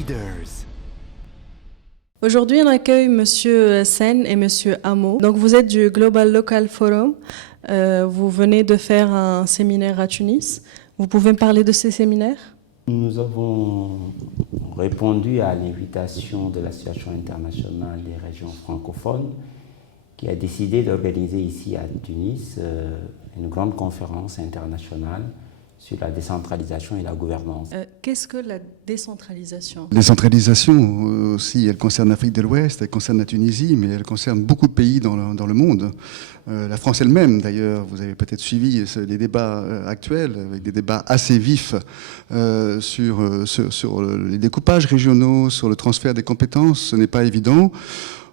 Leaders. Aujourd'hui, on accueille Monsieur Sen et Monsieur Amo. Donc, vous êtes du Global Local Forum. Vous venez de faire un séminaire à Tunis. Vous pouvez me parler de ces séminaires? Nous avons répondu à l'invitation de l'Association internationale des régions francophones qui a décidé d'organiser ici à Tunis une grande conférence internationale sur la décentralisation et la gouvernance. Qu'est-ce que la décentralisation? La décentralisation aussi, elle concerne l'Afrique de l'Ouest, elle concerne la Tunisie, mais elle concerne beaucoup de pays dans le monde. La France elle-même, d'ailleurs, vous avez peut-être suivi les débats actuels, avec des débats assez vifs sur les découpages régionaux, sur le transfert des compétences. Ce n'est pas évident.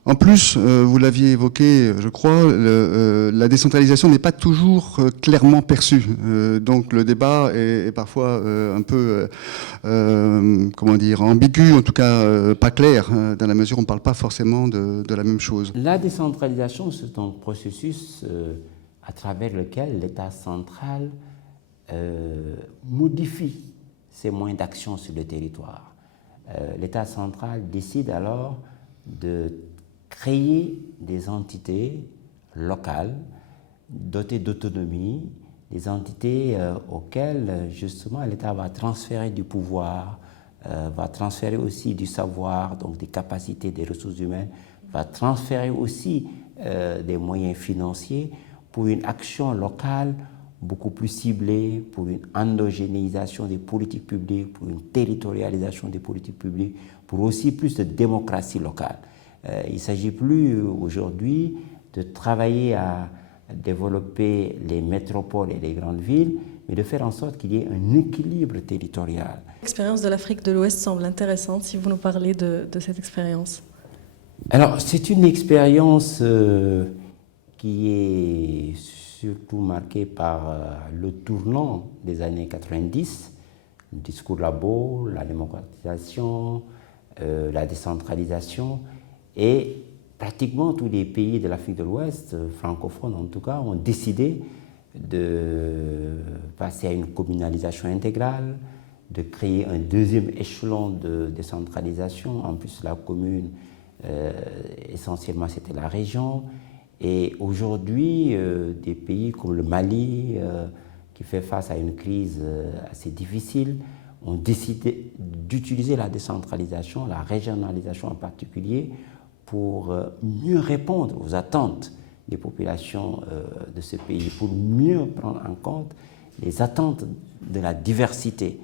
En plus, vous l'aviez évoqué, je crois, la décentralisation n'est pas toujours clairement perçue. Donc le débat est parfois un peu, ambigu, en tout cas pas clair, dans la mesure où on ne parle pas forcément de la même chose. La décentralisation, c'est un processus à travers lequel l'État central modifie ses moyens d'action sur le territoire. L'État central décide alors de créer des entités locales dotées d'autonomie, des entités auxquelles justement l'État va transférer du pouvoir, va transférer aussi du savoir, donc des capacités, des ressources humaines, va transférer aussi des moyens financiers pour une action locale beaucoup plus ciblée, pour une endogénéisation des politiques publiques, pour une territorialisation des politiques publiques, pour aussi plus de démocratie locale. Il ne s'agit plus aujourd'hui de travailler à développer les métropoles et les grandes villes, mais de faire en sorte qu'il y ait un équilibre territorial. L'expérience de l'Afrique de l'Ouest semble intéressante, si vous nous parlez de cette expérience. Alors, c'est une expérience qui est surtout marquée par le tournant des années 90, le discours Labo, la démocratisation, la décentralisation. Et pratiquement tous les pays de l'Afrique de l'Ouest, francophones en tout cas, ont décidé de passer à une communalisation intégrale, de créer un deuxième échelon de décentralisation. En plus, la commune, essentiellement, c'était la région. Et aujourd'hui, des pays comme le Mali, qui fait face à une crise assez difficile, ont décidé d'utiliser la décentralisation, la régionalisation en particulier, pour mieux répondre aux attentes des populations de ce pays, pour mieux prendre en compte les attentes de la diversité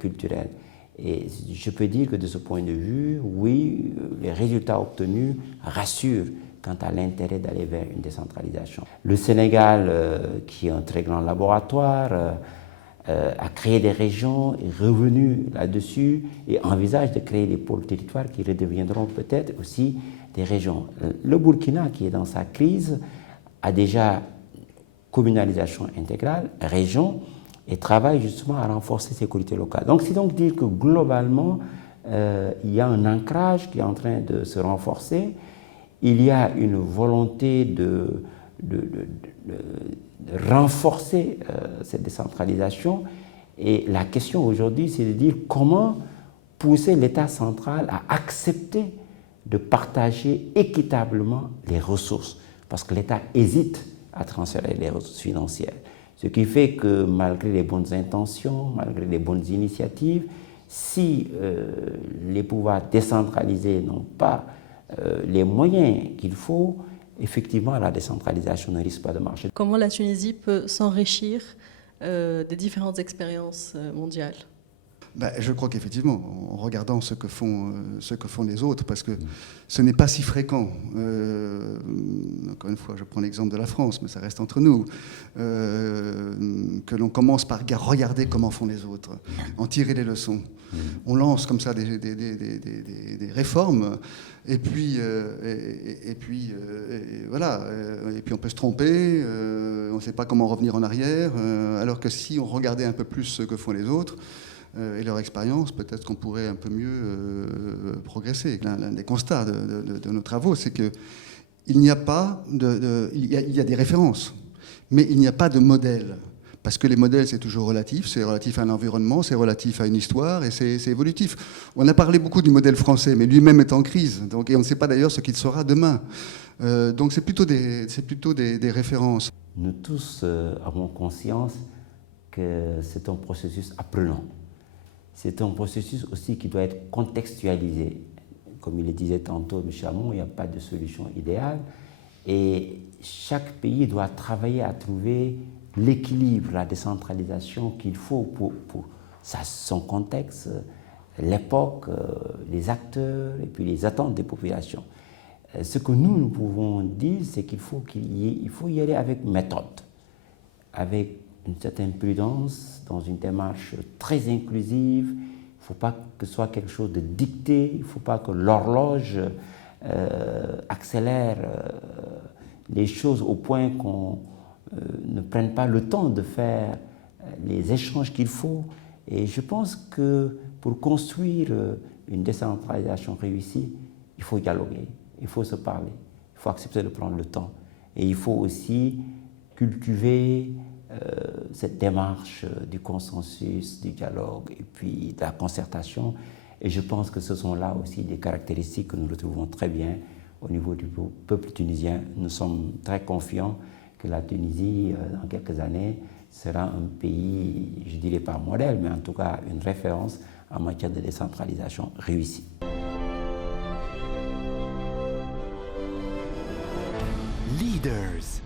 culturelle. Et je peux dire que de ce point de vue, oui, les résultats obtenus rassurent quant à l'intérêt d'aller vers une décentralisation. Le Sénégal, qui est un très grand laboratoire, a créé des régions, est revenu là-dessus et envisage de créer des pôles territoires qui redeviendront peut-être aussi des régions. Le Burkina, qui est dans sa crise, a déjà communalisation intégrale, région, et travaille justement à renforcer ses collectivités locales. Donc c'est donc dire que globalement, il y a un ancrage qui est en train de se renforcer, il y a une volonté de renforcer cette décentralisation, et la question aujourd'hui, c'est de dire comment pousser l'État central à accepter de partager équitablement les ressources, parce que l'État hésite à transférer les ressources financières. Ce qui fait que malgré les bonnes intentions, malgré les bonnes initiatives, si les pouvoirs décentralisés n'ont pas les moyens qu'il faut, effectivement, la décentralisation ne risque pas de marcher. Comment la Tunisie peut s'enrichir des différentes expériences mondiales? Je crois qu'effectivement, en regardant ce que font les autres, parce que ce n'est pas si fréquent, encore une fois, je prends l'exemple de la France, mais ça reste entre nous, que l'on commence par regarder comment font les autres, en tirer les leçons. On lance comme ça des réformes, et puis voilà, et puis on peut se tromper, on ne sait pas comment revenir en arrière, alors que si on regardait un peu plus ce que font les autres, et leur expérience, peut-être qu'on pourrait un peu mieux progresser. L'un des constats de nos travaux, c'est qu'il n'y a pas il y a des références, mais il n'y a pas de modèle. Parce que les modèles, c'est toujours relatif. C'est relatif à un environnement, c'est relatif à une histoire et c'est évolutif. On a parlé beaucoup du modèle français, mais lui-même est en crise. Donc, et on ne sait pas d'ailleurs ce qu'il sera demain. Donc c'est plutôt des références. Nous tous avons conscience que c'est un processus apprenant. C'est un processus aussi qui doit être contextualisé. Comme il le disait tantôt, M. Hamon, il n'y a pas de solution idéale. Et chaque pays doit travailler à trouver l'équilibre, la décentralisation qu'il faut pour son contexte, l'époque, les acteurs et puis les attentes des populations. Ce que nous pouvons dire, c'est qu'il faut y aller avec méthode, avec une certaine prudence, dans une démarche très inclusive. Il ne faut pas que ce soit quelque chose de dicté, il ne faut pas que l'horloge accélère les choses au point qu'on ne prenne pas le temps de faire les échanges qu'il faut. Et je pense que pour construire une décentralisation réussie, il faut dialoguer, il faut se parler, il faut accepter de prendre le temps. Et il faut aussi cultiver cette démarche du consensus, du dialogue et puis de la concertation. Et je pense que ce sont là aussi des caractéristiques que nous retrouvons très bien au niveau du peuple tunisien. Nous sommes très confiants que la Tunisie, dans quelques années, sera un pays, je ne dirais pas modèle, mais en tout cas une référence en matière de décentralisation réussie. Leaders.